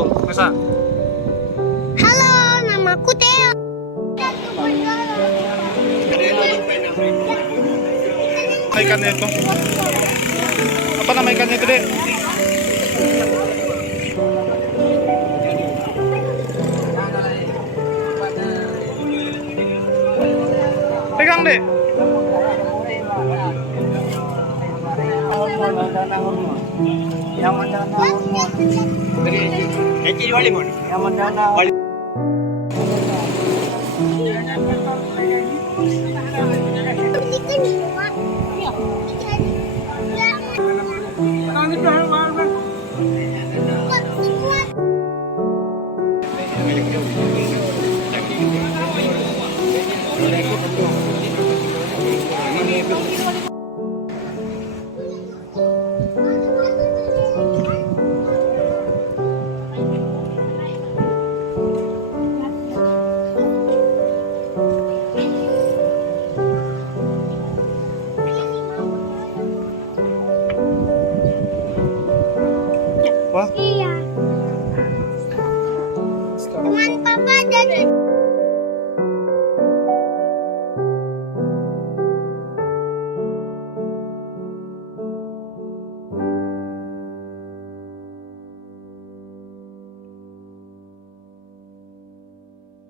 tuh, Nesa. Halo, namaku Theo. Ikannya itu. Apa nama ikannya itu, Dek? Pegang, Dek. Yang mendana hormon. Yang mendana Wah,